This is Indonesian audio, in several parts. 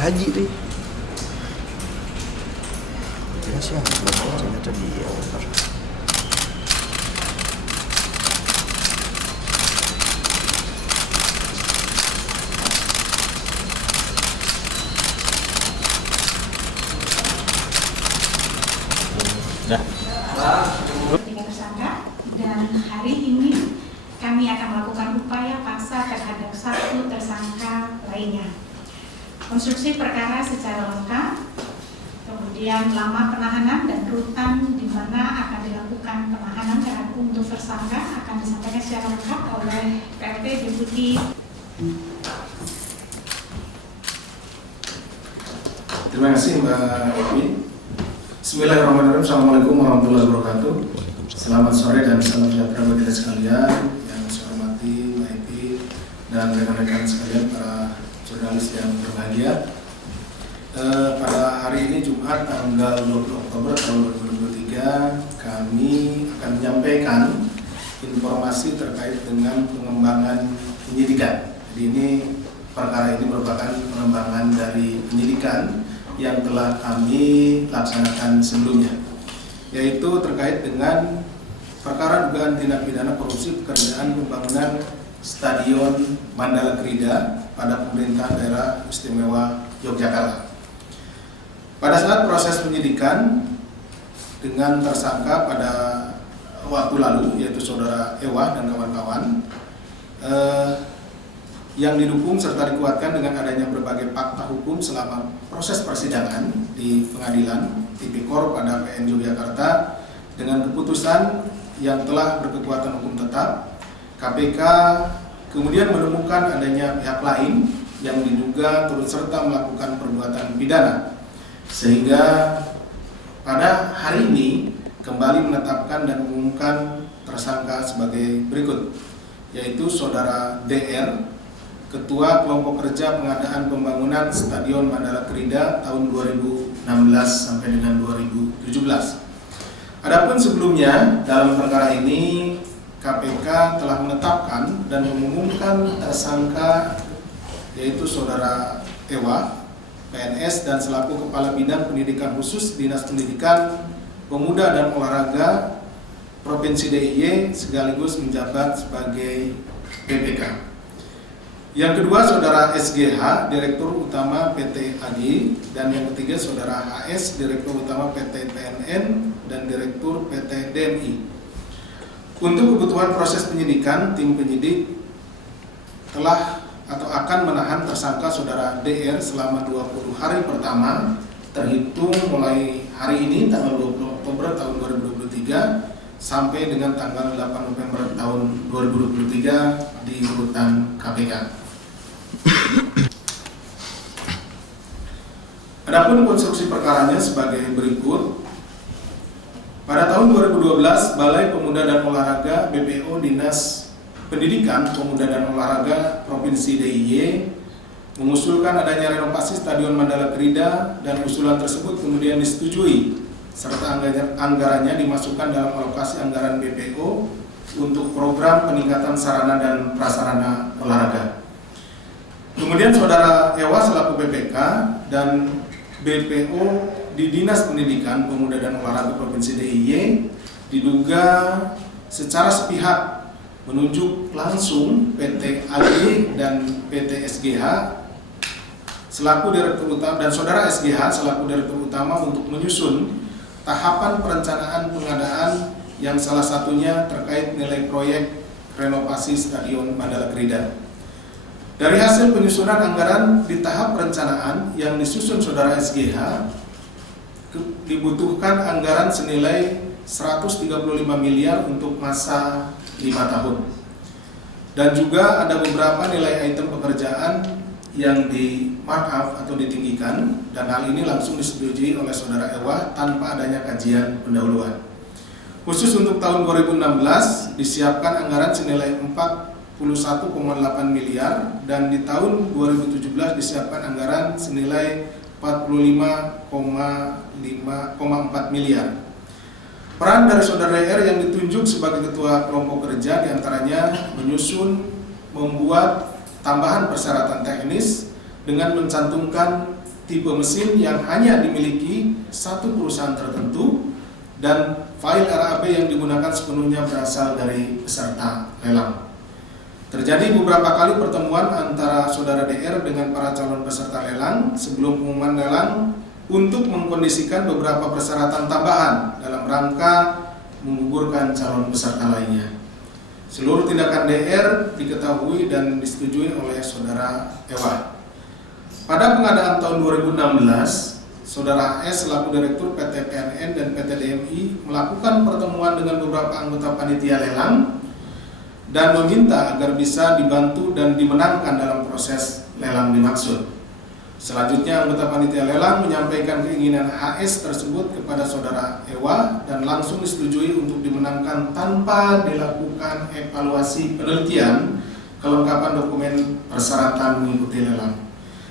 haji deh. Kira siapa? Ternyata dia. Tiga tersangka, dan hari ini kami akan melakukan upaya paksa terhadap satu tersangka lainnya. Konstruksi perkara secara lengkap, kemudian lama penahanan dan rutan di mana akan dilakukan penahanan terhadap untuk tersangka akan disampaikan secara lengkap oleh PLT Deputi. Terima kasih Mbak Evi. Bismillahirrahmanirrahim. Assalamualaikum warahmatullahi wabarakatuh. Selamat sore dan salam sejahtera bagi kita sekalian yang saya hormati Mbak Evi dan rekan-rekan sekalian para jurnalis yang berbahagia. Pada hari ini Jumat tanggal 20 Oktober tahun 2023 kami akan menyampaikan informasi terkait dengan pengembangan penyidikan. Jadi ini perkara ini merupakan pengembangan dari penyidikan yang telah kami laksanakan sebelumnya, yaitu terkait dengan perkara dugaan tindak pidana korupsi pekerjaan pembangunan Stadion Mandala Krida pada pemerintah daerah istimewa Yogyakarta. Pada saat proses penyidikan dengan tersangka pada waktu lalu, yaitu saudara Ewa dan kawan-kawan, yang didukung serta dikuatkan dengan adanya berbagai fakta hukum selama proses persidangan di pengadilan Tipikor pada PN Yogyakarta dengan keputusan yang telah berkekuatan hukum tetap. KPK kemudian menemukan adanya pihak lain yang diduga turut serta melakukan perbuatan pidana, sehingga pada hari ini kembali menetapkan dan mengumumkan tersangka sebagai berikut, yaitu saudara DR, Ketua Kelompok Kerja Pengadaan Pembangunan Stadion Mandala Krida tahun 2016 sampai dengan 2017. Adapun sebelumnya dalam perkara ini KPK telah menetapkan dan mengumumkan tersangka yaitu saudara Ewa, PNS dan selaku Kepala Bidang Pendidikan Khusus Dinas Pendidikan, Pemuda dan Olahraga Provinsi DIY sekaligus menjabat sebagai PPK. Yang kedua saudara SGH, Direktur Utama PT AG, dan yang ketiga saudara HS, Direktur Utama PT PNN dan Direktur PT DMI. Untuk kebutuhan proses penyidikan, tim penyidik telah atau akan menahan tersangka saudara DR selama 20 hari pertama terhitung mulai hari ini tanggal 20 Oktober tahun 2023 sampai dengan tanggal 8 November tahun 2023 di rutan KPK. Adapun konstruksi perkaranya sebagai berikut. Pada tahun 2012, Balai Pemuda dan Olahraga BPO Dinas Pendidikan, Pemuda dan Olahraga Provinsi DIY mengusulkan adanya renovasi Stadion Mandala Krida dan usulan tersebut kemudian disetujui serta anggarannya dimasukkan dalam alokasi anggaran BPO untuk program peningkatan sarana dan prasarana olahraga. Kemudian saudara Ewa selaku PPK dan BPO di Dinas Pendidikan, Pemuda dan Olahraga Provinsi DIY diduga secara sepihak menunjuk langsung PT AG dan PT SGH selaku Direktur Utama dan saudara SGH selaku Direktur Utama untuk menyusun tahapan perencanaan pengadaan yang salah satunya terkait nilai proyek renovasi Stadion Mandala Krida. Dari hasil penyusunan anggaran di tahap perencanaan yang disusun saudara SGH, dibutuhkan anggaran senilai 135 miliar untuk masa 5 tahun. Dan juga ada beberapa nilai item pekerjaan yang di-markup atau ditinggikan, dan hal ini langsung disetujui oleh saudara Ewa tanpa adanya kajian pendahuluan. Khusus untuk tahun 2016 disiapkan anggaran senilai 41,8 miliar dan di tahun 2017 disiapkan anggaran senilai 45,4 miliar. Peran dari saudara R yang ditunjuk sebagai ketua kelompok kerja diantaranya menyusun, membuat tambahan persyaratan teknis dengan mencantumkan tipe mesin yang hanya dimiliki satu perusahaan tertentu, dan file RAB yang digunakan sepenuhnya berasal dari peserta lelang. Terjadi beberapa kali pertemuan antara saudara DR dengan para calon peserta lelang sebelum pengumuman lelang untuk mengkondisikan beberapa persyaratan tambahan dalam rangka menggugurkan calon peserta lainnya. Seluruh tindakan DR diketahui dan disetujui oleh saudara Ewa. Pada pengadaan tahun 2016, saudara S selaku Direktur PT PNN dan PT DMI melakukan pertemuan dengan beberapa anggota panitia lelang dan meminta agar bisa dibantu dan dimenangkan dalam proses lelang dimaksud. Selanjutnya anggota panitia lelang menyampaikan keinginan HS tersebut kepada saudara Ewa dan langsung disetujui untuk dimenangkan tanpa dilakukan evaluasi penelitian kelengkapan dokumen persyaratan mengikuti lelang.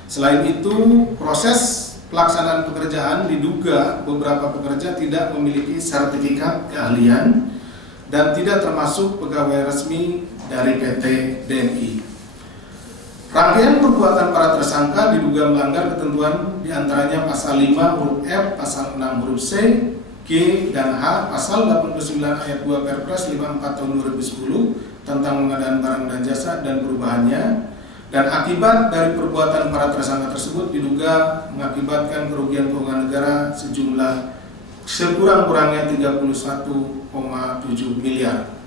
Selain itu, proses pelaksanaan pekerjaan diduga beberapa pekerja tidak memiliki sertifikat keahlian dan tidak termasuk pegawai resmi dari PT DMI. Rangkaian perbuatan para tersangka diduga melanggar ketentuan diantaranya pasal 5 huruf F, pasal 6 huruf C, G, dan H, pasal 89 ayat 2 Perpres 54 tahun 2010 tentang pengadaan barang dan jasa dan perubahannya, dan akibat dari perbuatan para tersangka tersebut diduga mengakibatkan kerugian keuangan negara sejumlah sekurang-kurangnya 31,7 miliar.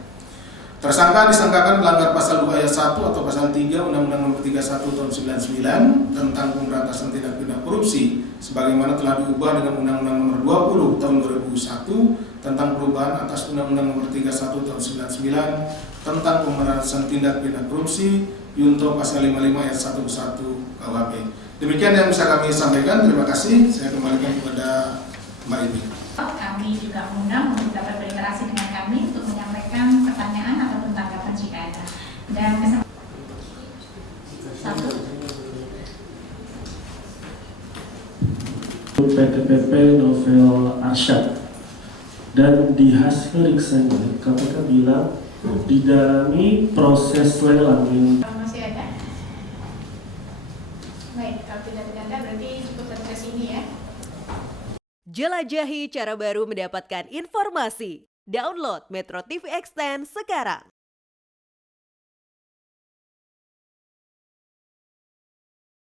Tersangka disangkakan melanggar pasal 2 ayat 1 atau pasal 3 Undang-Undang Nomor 31 tahun 99 tentang pemberantasan tindak pidana korupsi sebagaimana telah diubah dengan Undang-Undang Nomor 20 tahun 2001 tentang perubahan atas Undang-Undang Nomor 31 tahun 99 tentang pemberantasan tindak pidana korupsi junto pasal 55 ayat 1 KUHP. Demikian yang bisa kami sampaikan. Terima kasih. Saya kembalikan kepada Mbak Ibi. Kami juga mengundang untuk dapat berinteraksi dengan kami untuk menyampaikan pertanyaan ataupun tanggapan jika ada. Dan PTPP Novel Arsyad, dan di hasil periksanya KPK bilang didalami proses lelang yang masih ada. Baik, kalau tidak ada berarti cukup sampai sini ya. Jelajahi cara baru mendapatkan informasi. Download Metro TV Extend sekarang.